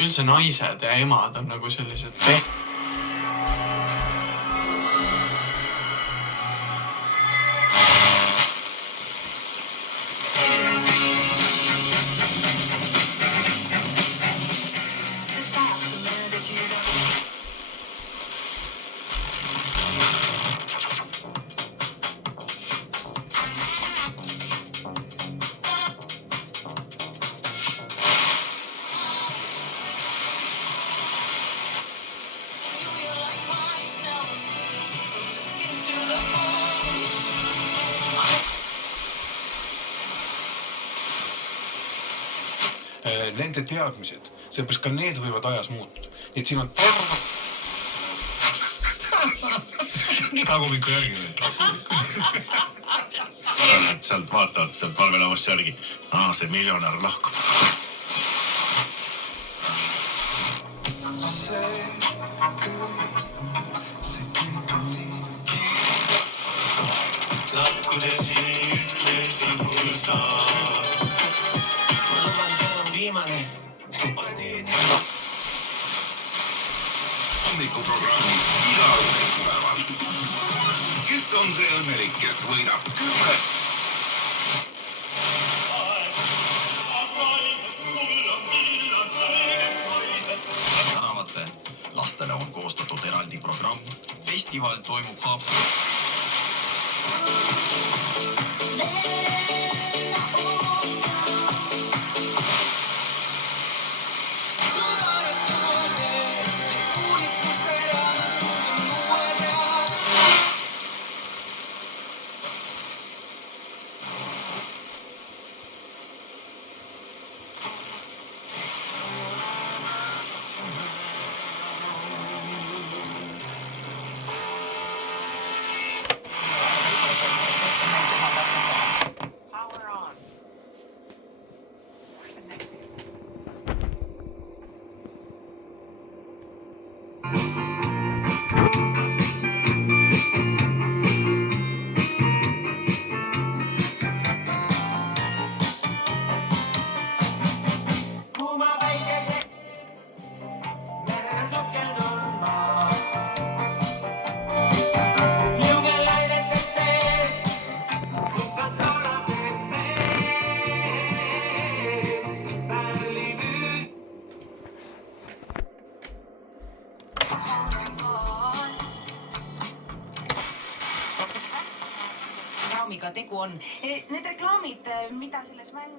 üldse naised ja emad on nagu sellised nende teadmised, seepärast ka need võivad ajas muutuda. Nii et siin on tagumiku järgi nüüd. Sealt vaatavad, sealt valvelavast järgi. See miljonär lahkub. Lahkudes ütlesin, kui sa hommikuprogrammis igal teisipäeval. Kes on see õnnelik, kes võidab 10? Tänavate lastele on koostatud eraldi programm. Festival toimub Haapsalus. Tegu on. Need reklaamid, mida selles mäng...